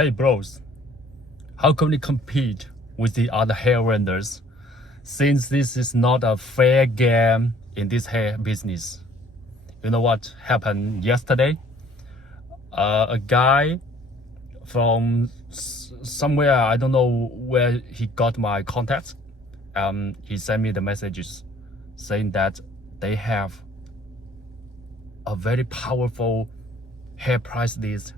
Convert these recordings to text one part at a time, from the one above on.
Hey bros, how can we compete with the other hair vendors since this is not a fair game in this hair business? You know what happened yesterday? A guy from somewhere, I don't know where he got my contacts. He sent me the messages saying that they have a very powerful hair price list,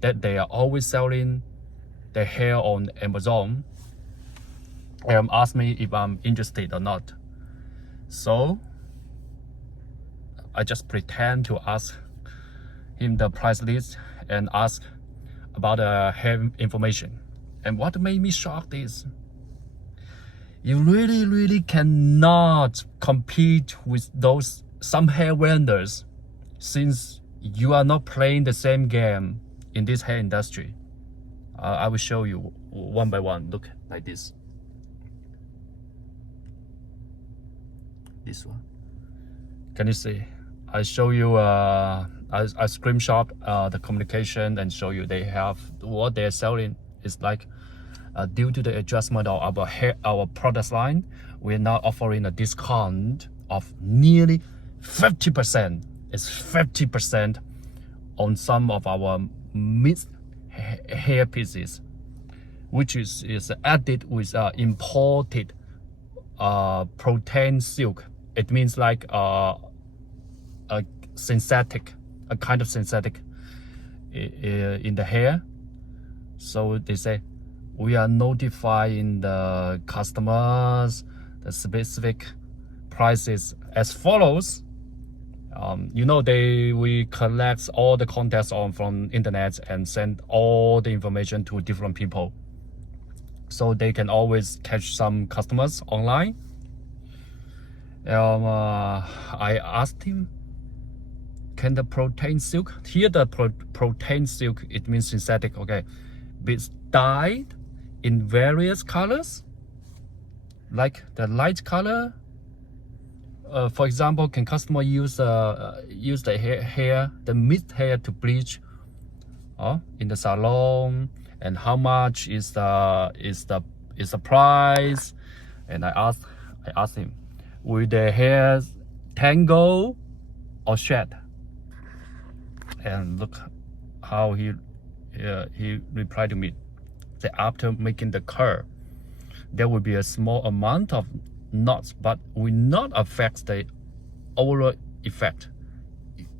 that they are always selling their hair on Amazon, and asked me if I'm interested or not. So I just pretend to ask him the price list and ask about the hair information. And what made me shocked is you really cannot compete with those some hair vendors since you are not playing the same game in this hair industry. I will show you one by one. Look like this. This one. Can you see? I show you I screenshot the communication and show you they have what they're selling is like due to the adjustment of our product line, we're now offering a discount of nearly 50%. It's 50% on some of our mixed hair pieces, which is added with imported protein silk. It means like a synthetic, a kind of synthetic in the hair. So they say we are notifying the customers the specific prices as follows. You know, we collect all the contacts from internet and send all the information to different people, so they can always catch some customers online. I asked him, can the protein silk, here the protein silk, it means synthetic, okay, be dyed in various colors, like the light color. For example, can customer use the hair, the mixed hair to bleach in the salon, and how much is the price? And I asked him, will the hair tangle or shed? And look how he replied to me that after making the curl, there will be a small amount of knots, but will not affect the overall effect.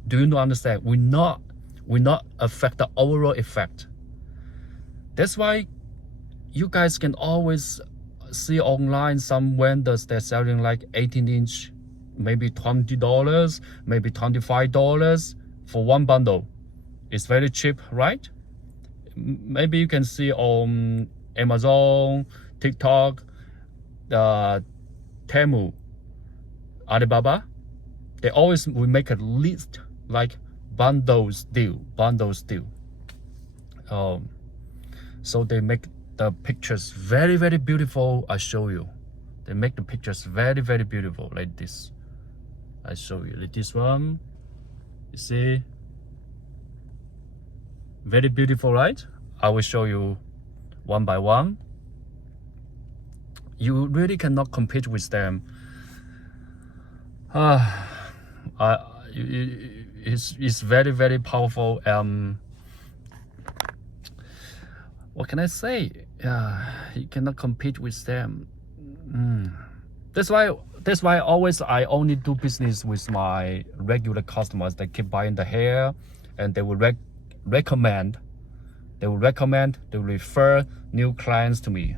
Do you not understand? Will not affect the overall effect. That's why you guys can always see online some vendors, they're selling like 18-inch, maybe $20, maybe $25 for one bundle. It's very cheap, right? Maybe you can see on Amazon, TikTok, Temu, Alibaba, they always will make a list like bundles deal. So they make the pictures very beautiful. I show you, they make the pictures very beautiful like this. I show you like this one. You see, very beautiful, right? I will show you one by one. You really cannot compete with them. It's very powerful. What can I say? You cannot compete with them. That's why always I only do business with my regular customers. They keep buying the hair, and they will recommend. They will refer new clients to me.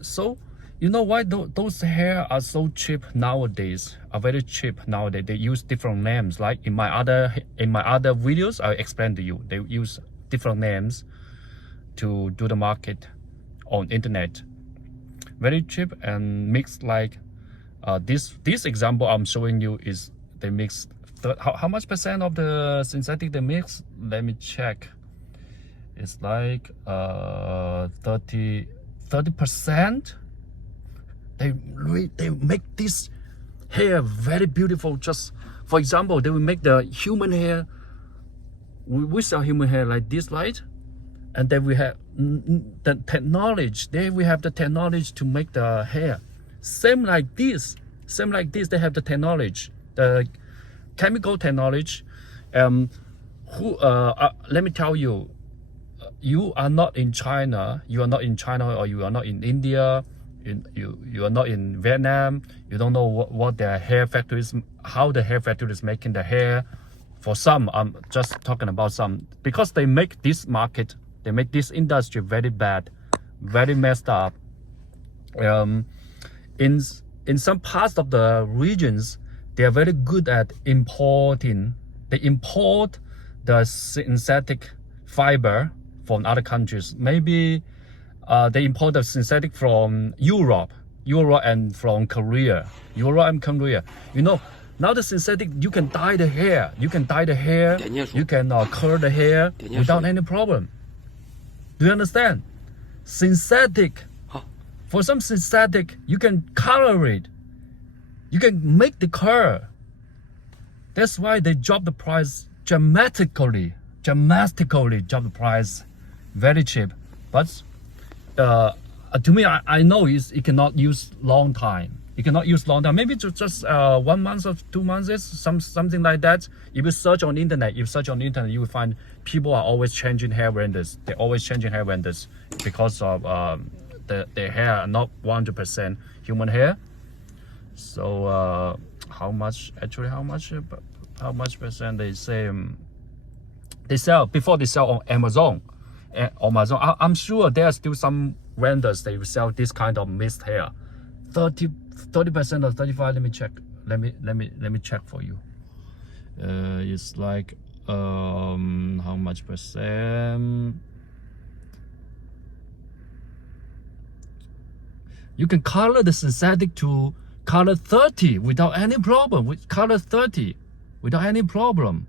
So you know why those hair are so cheap nowadays, are very cheap nowadays. They use different names. Like in my other videos, I explained to you, they use different names to do the market on internet. Very cheap and mixed, like this example I'm showing you is they mix how much percent of the synthetic they mix? Let me check. It's like 30%. They make this hair very beautiful just For example, they will make the human hair. We sell human hair like this, right? And then we have the technology. They we have the technology to make the hair. Same like this. They have the technology, the chemical technology. Let me tell you, you are not in China. You are not in China, or you are not in India. You are not in Vietnam. You don't know what their hair factories, how the hair factory is making the hair. For some, I'm just talking about some, because they make this market, they make this industry very bad, very messed up. In some parts of the regions, they are very good at importing. They import the synthetic fiber from other countries. Maybe they import the synthetic from Europe and from Korea. You know, now the synthetic, you can dye the hair. You can curl the hair without any problem. Do you understand? Synthetic. For some synthetic, you can color it. You can make the curl. That's why they drop the price dramatically drop the price, very cheap. But to me, I know it cannot use long time. You cannot use long time. Maybe just 1 month or 2 months, something like that. If you search on internet, you will find people are always changing hair vendors. They're always changing hair vendors because of their hair are not 100% human hair. So how much percent they say they sell on Amazon. I'm sure there are still some vendors they will sell this kind of mixed hair. 30% or 35%. Let me check. Let me check for you. It's like how much percent? You can color the synthetic to color 30 without any problem. With color 30 without any problem.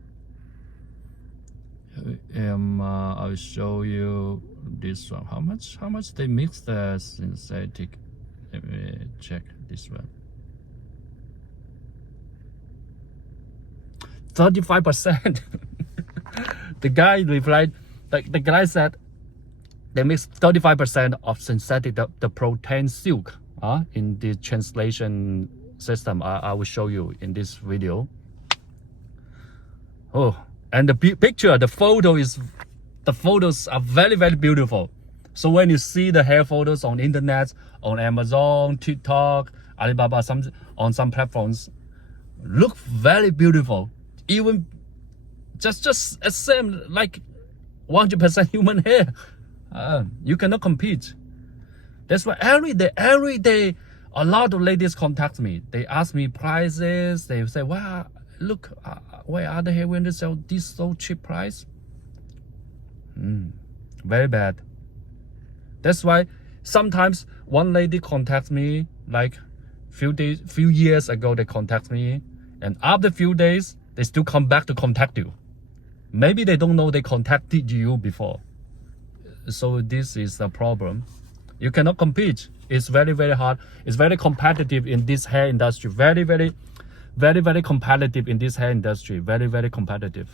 I'll show you this one. How much they mix the synthetic? Let me check this one. 35%. The guy replied. The guy said they mix 35% of synthetic, the protein silk. In the translation system, I will show you in this video. Oh, and the picture, the photos are very, very beautiful. So when you see the hair photos on internet, on Amazon, TikTok, Alibaba, on some platforms, look very beautiful. Even just same like 100% human hair. You cannot compete. That's why every day, a lot of ladies contact me. They ask me prices. They say, "Wow, look, why other hair vendors sell this so cheap price?" Very bad. That's why sometimes one lady contacts me like few years ago. They contact me, and after few days, they still come back to contact you. Maybe they don't know they contacted you before. So this is the problem. You cannot compete. It's very, very hard. It's very competitive in this hair industry. Very, very, very, very competitive in this hair industry. Very, very competitive.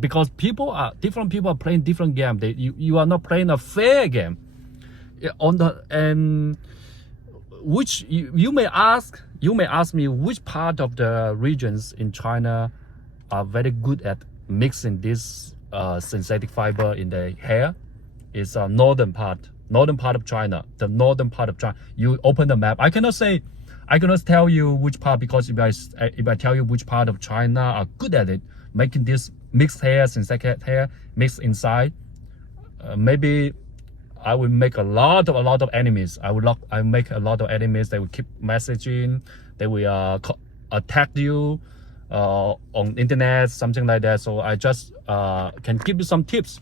Because different people are playing different game. You are not playing a fair game. Which you may ask me which part of the regions in China are very good at mixing this synthetic fiber in the hair. It's northern part of China. The northern part of China. You open the map. I cannot tell you which part, because if I tell you which part of China are good at it, making this mixed hair, synthetic hair mixed inside, maybe I will make a lot of enemies. I will make a lot of enemies. They will keep messaging. They will attack you on internet, something like that. So I just can give you some tips.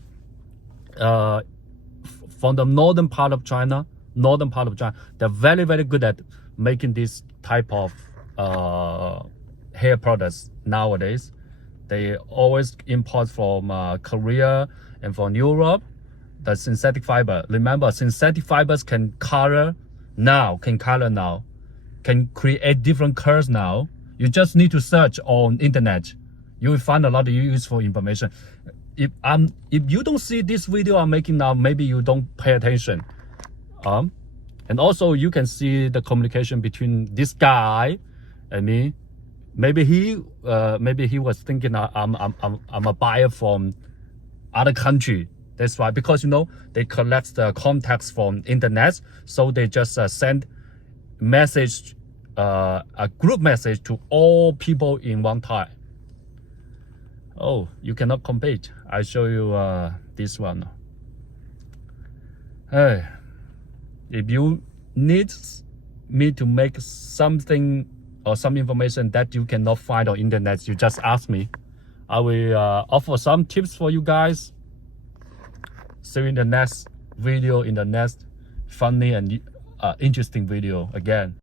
From the northern part of China, they're very, very good at making this type of hair products nowadays. They always import from Korea and from Europe. The synthetic fiber. Remember, synthetic fibers can color now, can create different colors now. You just need to search on internet. You will find a lot of useful information. If you don't see this video I'm making now, maybe you don't pay attention. And also you can see the communication between this guy and me. Maybe he was thinking I'm a buyer from other country. That's why, because you know they collect the contacts from internet, so they just send message, a group message to all people in one time. Oh, you cannot compete. I show you this one. Hey, if you need me to make something or some information that you cannot find on internet, you just ask me. I will offer some tips for you guys. See you in the next video, in the next funny and interesting video again.